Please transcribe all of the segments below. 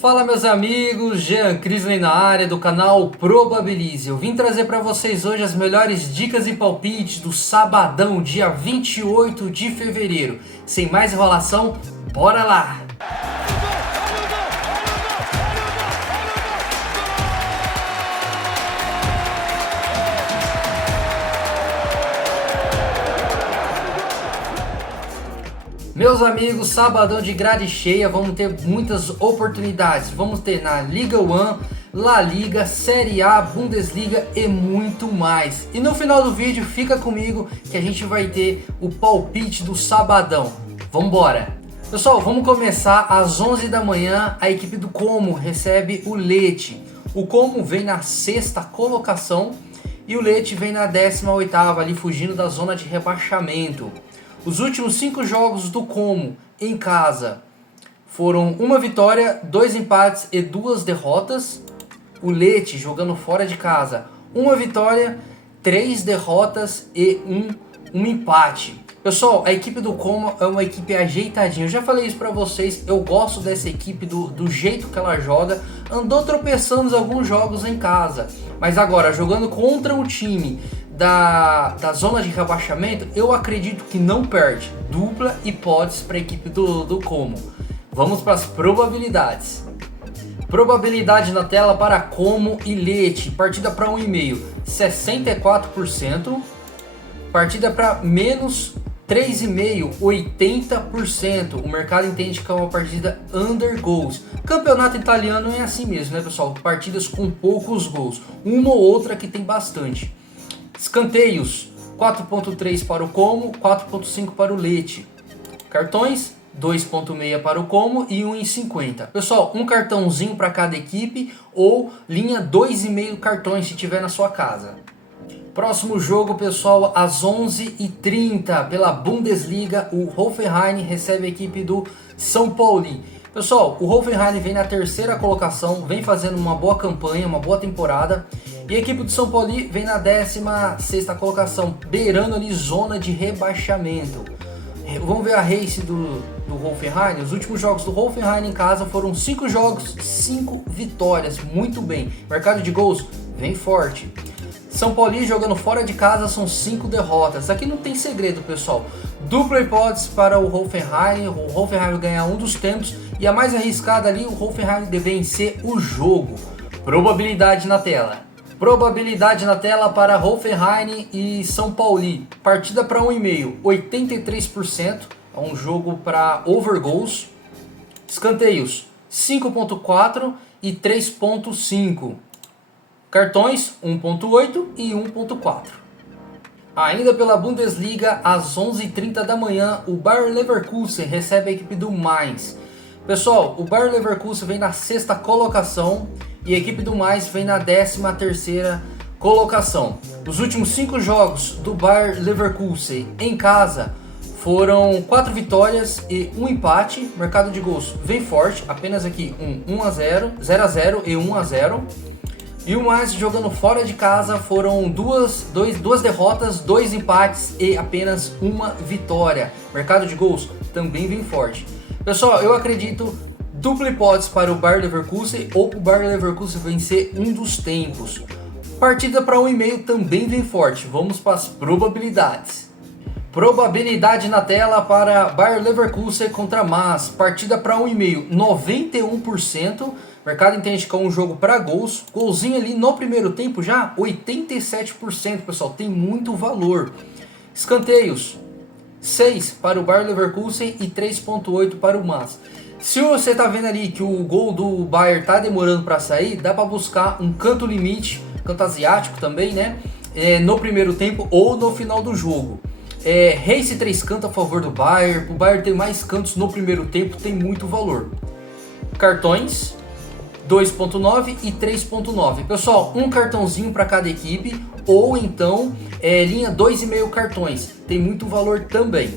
Fala meus amigos, Jean Crisley na área do canal Probabilize. Eu vim trazer para vocês hoje as melhores dicas e palpites do sabadão, dia 28 de fevereiro. Sem mais enrolação, bora lá! Meus amigos, sabadão de grade cheia, vamos ter muitas oportunidades. Vamos ter na Liga 1, La Liga, Série A, Bundesliga e muito mais. E no final do vídeo, fica comigo que a gente vai ter o palpite do sabadão. Vambora! Pessoal, vamos começar às 11 da manhã. A equipe do Como recebe o Lecce. O Como vem na sexta colocação e o Lecce vem na 18ª, ali fugindo da zona de rebaixamento. Os últimos 5 jogos do Como em casa foram uma vitória, 2 empates e 2 derrotas. O Lecce jogando fora de casa, uma vitória, 3 derrotas e um empate. Pessoal, a equipe do Como é uma equipe ajeitadinha. Eu já falei isso pra vocês, eu gosto dessa equipe do jeito que ela joga. Andou tropeçando em alguns jogos em casa, mas agora jogando contra um time da zona de rebaixamento, eu acredito que não perde. Dupla hipótese para a equipe do Como. Vamos para as probabilidades. Probabilidade na tela para Como e Lecce. Partida para 1,5, 64%. Partida para menos 3,5, 80%. O mercado entende que é uma partida under goals. Campeonato italiano é assim mesmo, né, pessoal? Partidas com poucos gols. Uma ou outra que tem bastante. Escanteios, 4.3 para o Como, 4.5 para o Lecce. Cartões, 2.6 para o Como e 1,50. Pessoal, um cartãozinho para cada equipe ou linha 2,5 cartões se tiver na sua casa. Próximo jogo, pessoal, às 11h30 pela Bundesliga, o Hoffenheim recebe a equipe do São Paulo. Pessoal, o Hoffenheim vem na terceira colocação, vem fazendo uma boa campanha, uma boa temporada. E a equipe do São Paulo vem na 16ª colocação, beirando ali zona de rebaixamento. Vamos ver a race do Hoffenheim. Os últimos jogos do Hoffenheim em casa foram 5 jogos, 5 vitórias. Muito bem. Mercado de gols vem forte. São Paulo jogando fora de casa são 5 derrotas. Aqui não tem segredo, pessoal. Dupla hipótese para o Hoffenheim. O Hoffenheim vai ganhar um dos tempos. E a mais arriscada ali, o Hoffenheim deve vencer o jogo. Probabilidade na tela. Probabilidade na tela para Hoffenheim e São Paulo. Partida para 1,5, 83%. É um jogo para over goals. Escanteios, 5.4 e 3.5. Cartões, 1.8 e 1.4. Ainda pela Bundesliga, às 11h30 da manhã, o Bayer Leverkusen recebe a equipe do Mainz. Pessoal, o Bayer Leverkusen vem na 6ª colocação e a equipe do Mainz vem na 13ª colocação. Os últimos 5 jogos do Bayer Leverkusen em casa foram 4 vitórias e 1 empate. Mercado de gols vem forte, apenas aqui 1-0, 0-0 e 1-0. E o Mainz jogando fora de casa foram duas derrotas, 2 empates e apenas 1 vitória. Mercado de gols também vem forte. Pessoal, eu acredito dupla hipótese para o Bayer Leverkusen ou para o Bayer Leverkusen vencer um dos tempos. Partida para 1,5 também vem forte. Vamos para as probabilidades. Probabilidade na tela para Bayer Leverkusen contra Mainz. Partida para 1,5, 91%. Mercado entende que é um jogo para gols. Golzinho ali no primeiro tempo já, 87%, pessoal. Tem muito valor. Escanteios, 6 para o Bayer Leverkusen e 3.8 para o Mainz. Se você tá vendo ali que o gol do Bayer tá demorando para sair, dá para buscar um canto limite, canto asiático também, né? No primeiro tempo ou no final do jogo. Race 3 cantos a favor do Bayer. O Bayer tem mais cantos no primeiro tempo, tem muito valor. Cartões, 2.9 e 3.9. Pessoal, um cartãozinho para cada equipe ou então linha 2,5 cartões. Tem muito valor também.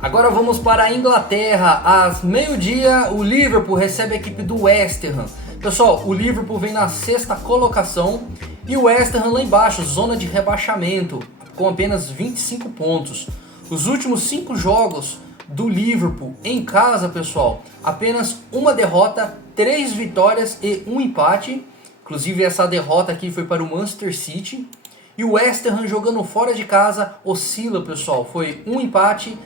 Agora vamos para a Inglaterra. Às meio-dia, o Liverpool recebe a equipe do West Ham. Pessoal, o Liverpool vem na 6ª colocação e o West Ham lá embaixo, zona de rebaixamento, com apenas 25 pontos. Os últimos 5 jogos do Liverpool em casa, pessoal, apenas uma derrota, 3 vitórias e um empate. Inclusive essa derrota aqui foi para o Manchester City. E o West Ham jogando fora de casa oscila, pessoal. Foi um empate,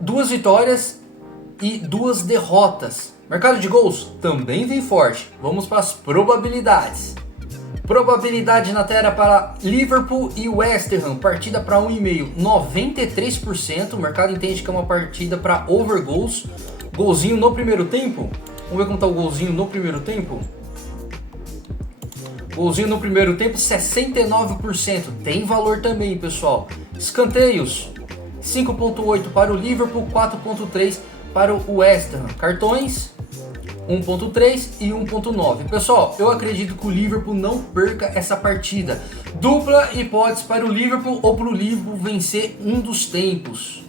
2 vitórias e 2 derrotas. Mercado de gols também vem forte. Vamos para as probabilidades. Probabilidade na tela para Liverpool e West Ham. Partida para 1,5, 93%. O mercado entende que é uma partida para over goals. Golzinho no primeiro tempo. Vamos ver como está o golzinho no primeiro tempo. Golzinho no primeiro tempo, 69%. Tem valor também, pessoal. Escanteios, 5,8 para o Liverpool, 4,3 para o West Ham. Cartões, 1,3 e 1,9. Pessoal, eu acredito que o Liverpool não perca essa partida. Dupla hipótese para o Liverpool ou para o Liverpool vencer um dos tempos.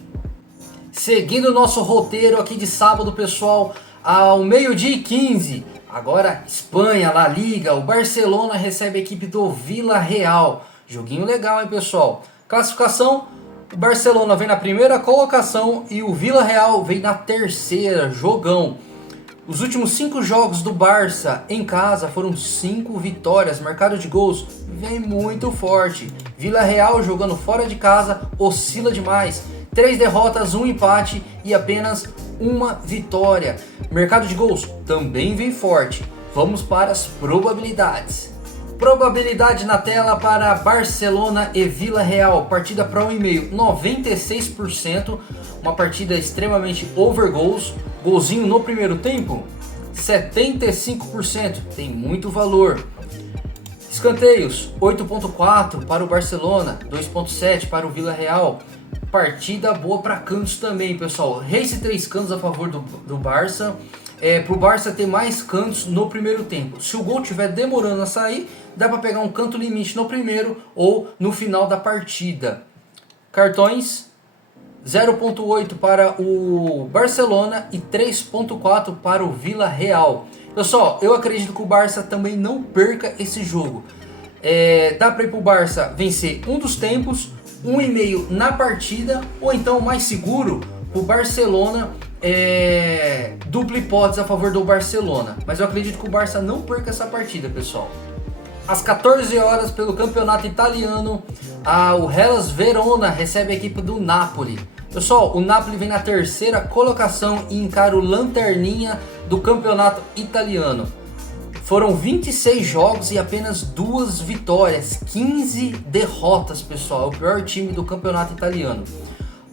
Seguindo o nosso roteiro aqui de sábado, pessoal, ao 12h15. Agora, Espanha, La Liga, o Barcelona recebe a equipe do Villarreal. Joguinho legal, hein, pessoal? Classificação, o Barcelona vem na primeira colocação e o Villarreal vem na terceira. Jogão. Os últimos 5 jogos do Barça em casa foram 5 vitórias. Mercado de gols vem muito forte. Villarreal jogando fora de casa oscila demais. 3 derrotas, 1 empate e apenas uma vitória. Mercado de gols também vem forte. Vamos para as probabilidades. Probabilidade na tela para Barcelona e Villarreal. Partida para 1,5, 96%. Uma partida extremamente over goals. Golzinho no primeiro tempo, 75%. Tem muito valor. Escanteios, 8,4 para o Barcelona, 2,7 para o Villarreal. Partida boa para cantos também, pessoal. Race 3 cantos a favor do Barça. Para o Barça ter mais cantos no primeiro tempo. Se o gol estiver demorando a sair, dá para pegar um canto limite no primeiro ou no final da partida. Cartões, 0,8 para o Barcelona e 3,4 para o Villarreal. Pessoal, eu acredito que o Barça também não perca esse jogo. Dá para ir para o Barça vencer um dos tempos, 1,5 na partida, ou então mais seguro, o Barcelona, dupla hipótese a favor do Barcelona. Mas eu acredito que o Barça não perca essa partida, pessoal. Às 14 horas, pelo campeonato italiano, o Hellas Verona recebe a equipe do Napoli. Pessoal, o Napoli vem na terceira colocação e encara o lanterninha do campeonato italiano. Foram 26 jogos e apenas 2 vitórias, 15 derrotas, pessoal. É o pior time do campeonato italiano.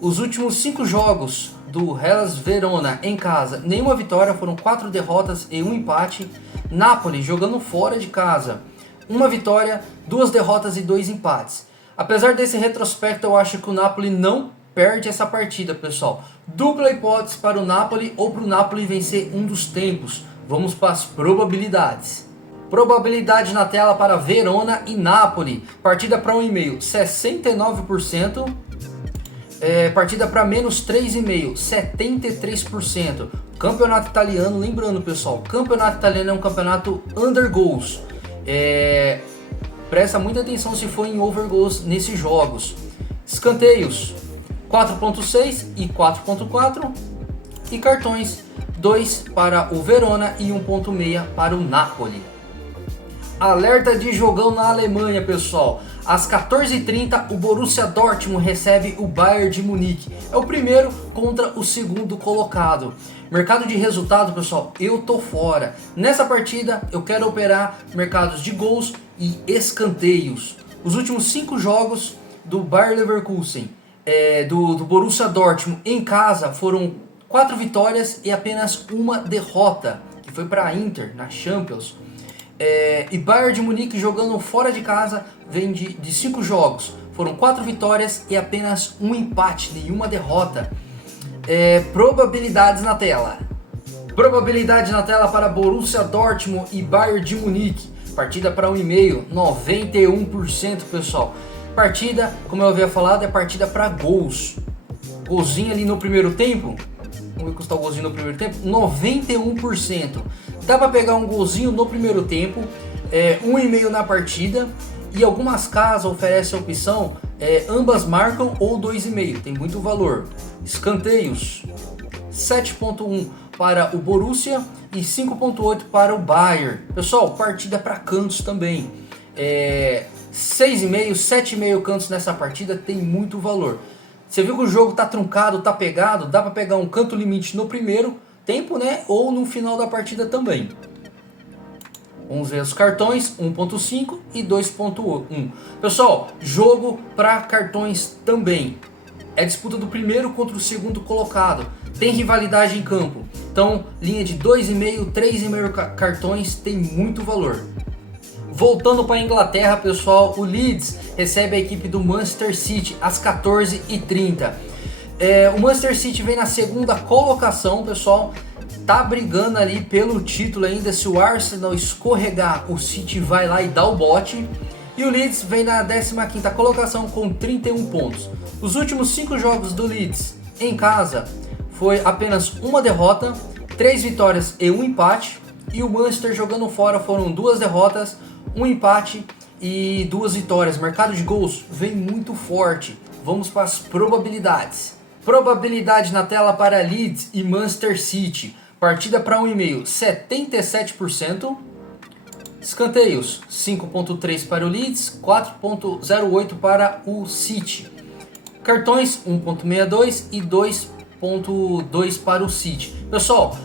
Os últimos 5 jogos do Hellas Verona em casa, nenhuma vitória, foram 4 derrotas e 1 empate. Napoli jogando fora de casa, 1 vitória, 2 derrotas e 2 empates. Apesar desse retrospecto, eu acho que o Napoli não perde essa partida, pessoal. Dupla hipótese para o Napoli ou para o Napoli vencer um dos tempos. Vamos para as probabilidades. Probabilidade na tela para Verona e Napoli. Partida para 1,5, 69%. Partida para menos 3,5, 73%. Campeonato italiano, lembrando, pessoal, campeonato italiano é um campeonato under goals. Presta muita atenção se for em over goals nesses jogos. Escanteios, 4,6 e 4,4. E cartões, 2 para o Verona e 1,6 para o Napoli. Alerta de jogão na Alemanha, pessoal. Às 14h30, o Borussia Dortmund recebe o Bayern de Munique. É o primeiro contra o segundo colocado. Mercado de resultado, pessoal, eu tô fora. Nessa partida, eu quero operar mercados de gols e escanteios. Os últimos 5 jogos do Bayer Leverkusen, do Borussia Dortmund em casa, foram 4 vitórias e apenas 1 derrota, que foi para a Inter na Champions. E Bayern de Munique jogando fora de casa vem de 5 jogos. Foram 4 vitórias e apenas 1 empate, nenhuma derrota. Probabilidades na tela. Probabilidade na tela para Borussia Dortmund e Bayern de Munique. Partida para 1,5, 91%, pessoal. Partida, como eu havia falado, é partida para gols. Golzinho ali no primeiro tempo. Vamos ver quanto está o golzinho no primeiro tempo. 91%. Dá para pegar um golzinho no primeiro tempo, 1,5 na partida. E algumas casas oferecem a opção ambas marcam ou 2,5, tem muito valor. Escanteios, 7.1 para o Borussia e 5.8 para o Bayern. Pessoal, partida para cantos também. 6,5, 7,5 cantos nessa partida tem muito valor. Você viu que o jogo tá truncado, tá pegado, dá para pegar um canto limite no primeiro tempo, né? Ou no final da partida também. Vamos ver os cartões, 1.5 e 2.1. Pessoal, jogo para cartões também. É disputa do primeiro contra o segundo colocado. Tem rivalidade em campo. Então, linha de 2,5, 3,5 cartões tem muito valor. Voltando para a Inglaterra, pessoal, o Leeds recebe a equipe do Manchester City às 14h30. O Manchester City vem na segunda colocação, pessoal. Tá brigando ali pelo título ainda. Se o Arsenal escorregar, o City vai lá e dá o bote. E o Leeds vem na 15ª colocação com 31 pontos. Os últimos 5 jogos do Leeds em casa foi apenas uma derrota, 3 vitórias e 1 empate. E o Manchester jogando fora foram 2 derrotas, 1 empate e 2 vitórias. Mercado de gols vem muito forte. Vamos para as probabilidades. Probabilidade na tela para Leeds e Manchester City. Partida para 1,5, 77%. Escanteios, 5.3 para o Leeds, 4.08 para o City. Cartões, 1.62 e 2.2 para o City. Pessoal,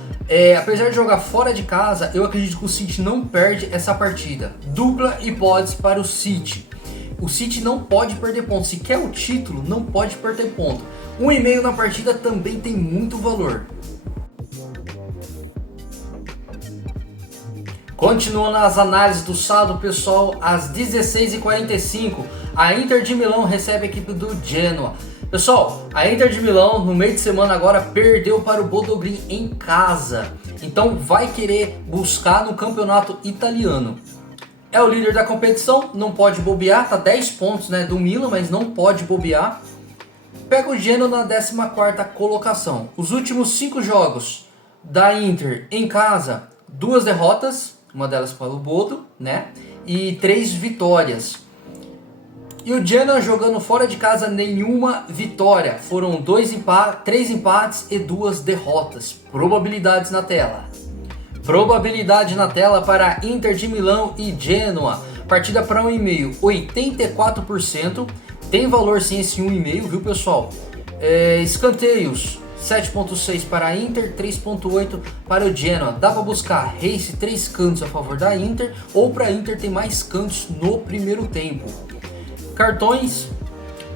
apesar de jogar fora de casa, eu acredito que o City não perde essa partida. Dupla hipótese para o City. O City não pode perder ponto. Se quer o título, não pode perder ponto. 1,5 na partida também tem muito valor. Continuando as análises do sábado, pessoal, às 16h45, a Inter de Milão recebe a equipe do Genoa. Pessoal, a Inter de Milão no meio de semana agora perdeu para o Bodø/Glimt em casa. Então vai querer buscar no campeonato italiano. É o líder da competição, não pode bobear, tá 10 pontos, né, do Milan, mas não pode bobear. Pega o Genoa na 14ª colocação. Os últimos 5 jogos da Inter em casa, 2 derrotas, uma delas para o Bodo, né? E 3 vitórias. E o Genoa jogando fora de casa, nenhuma vitória. Foram 3 empates e 2 derrotas. Probabilidades na tela. Probabilidade na tela para Inter de Milão e Genoa. Partida para 1,5, 84%. Tem valor sim esse 1,5, viu, pessoal? Escanteios, 7.6 para a Inter, 3.8 para o Genoa. Dá para buscar race 3 cantos a favor da Inter, ou para a Inter ter mais cantos no primeiro tempo. Cartões,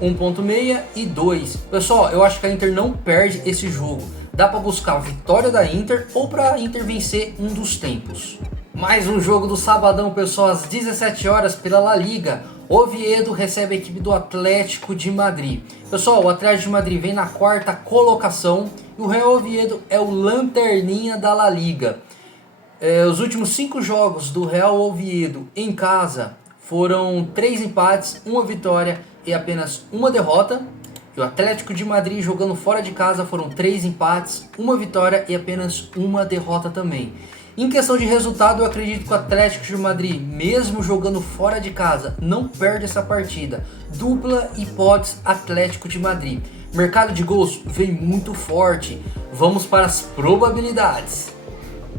1.6 e 2. Pessoal, eu acho que a Inter não perde esse jogo. Dá para buscar a vitória da Inter ou para a Inter vencer um dos tempos. Mais um jogo do sabadão, pessoal, às 17 horas pela La Liga. Oviedo recebe a equipe do Atlético de Madrid. Pessoal, o Atlético de Madrid vem na 4ª colocação e o Real Oviedo é o lanterninha da La Liga. Os últimos 5 jogos do Real Oviedo em casa foram 3 empates, 1 vitória e apenas 1 derrota. E o Atlético de Madrid jogando fora de casa foram 3 empates, 1 vitória e apenas 1 derrota também. Em questão de resultado, eu acredito que o Atlético de Madrid, mesmo jogando fora de casa, não perde essa partida. Dupla hipótese Atlético de Madrid. Mercado de gols vem muito forte. Vamos para as probabilidades.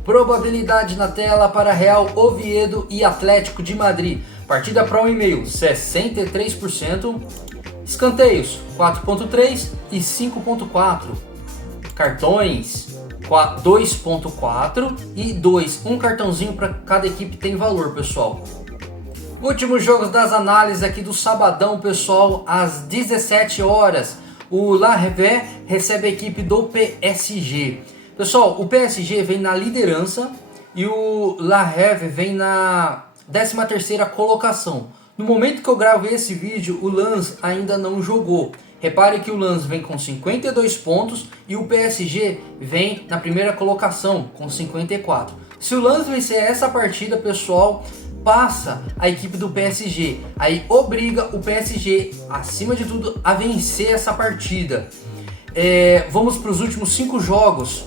Probabilidade na tela para Real Oviedo e Atlético de Madrid. Partida para 1,5, 63%. Escanteios, 4.3 e 5.4. Cartões, 2.4 e 2. Um cartãozinho para cada equipe tem valor, pessoal. Últimos jogos das análises aqui do sabadão, pessoal, às 17 horas. O La Reve recebe a equipe do PSG. Pessoal, o PSG vem na liderança e o La Reve vem na 13ª colocação. No momento que eu gravo esse vídeo, o Lens ainda não jogou. Repare que o Lens vem com 52 pontos e o PSG vem na primeira colocação com 54. Se o Lens vencer essa partida, pessoal, passa a equipe do PSG. Aí obriga o PSG, acima de tudo, a vencer essa partida. Vamos para os últimos 5 jogos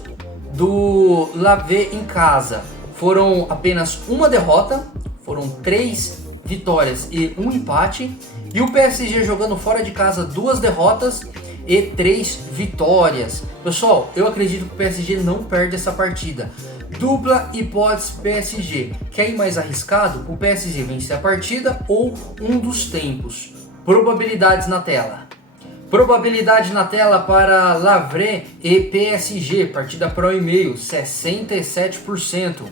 do Lave em casa. Foram apenas uma derrota, foram 3 vitórias e 1 empate. E o PSG jogando fora de casa 2 derrotas e 3 vitórias. Pessoal, eu acredito que o PSG não perde essa partida. Dupla hipótese PSG. Quer ir mais arriscado? O PSG vencer a partida ou um dos tempos. Probabilidades na tela. Probabilidade na tela para Lavre e PSG. Partida para 1,5, 67%.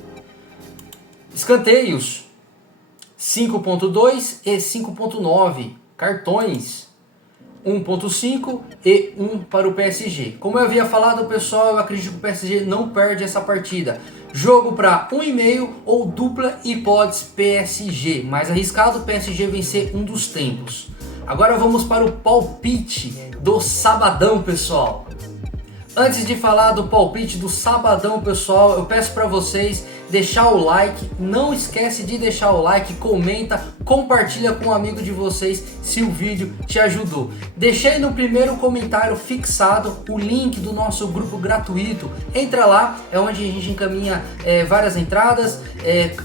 Escanteios 5.2 e 5.9. Cartões 1.5 e 1 para o PSG. Como eu havia falado, pessoal, eu acredito que o PSG não perde essa partida. Jogo para 1,5 ou dupla hipótese PSG. Mais arriscado, o PSG vencer um dos tempos. Agora vamos para o palpite do sabadão, pessoal. Antes de falar do palpite do sabadão, pessoal, eu peço para vocês deixar o like. Não esquece de deixar o like, comenta, compartilha com um amigo de vocês se o vídeo te ajudou. Deixei no primeiro comentário fixado o link do nosso grupo gratuito. Entra lá, é onde a gente encaminha várias entradas,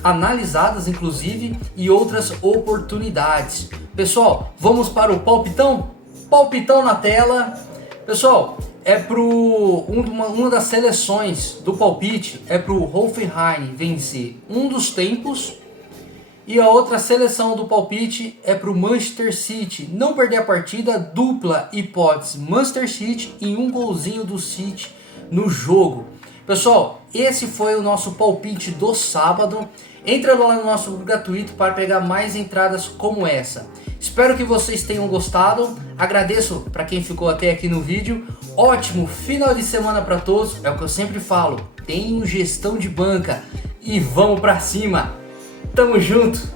analisadas inclusive, e outras oportunidades. Pessoal, vamos para o palpitão? Palpitão na tela. Pessoal, uma das seleções do palpite é para o Hoffenheim vencer um dos tempos, e a outra seleção do palpite é para o Manchester City não perder a partida. Dupla hipótese Manchester City e um golzinho do City no jogo. Pessoal, esse foi o nosso palpite do sábado. Entra lá no nosso grupo gratuito para pegar mais entradas como essa. Espero que vocês tenham gostado. Agradeço para quem ficou até aqui no vídeo. Ótimo final de semana para todos. É o que eu sempre falo. Tenham gestão de banca e vamos para cima. Tamo junto.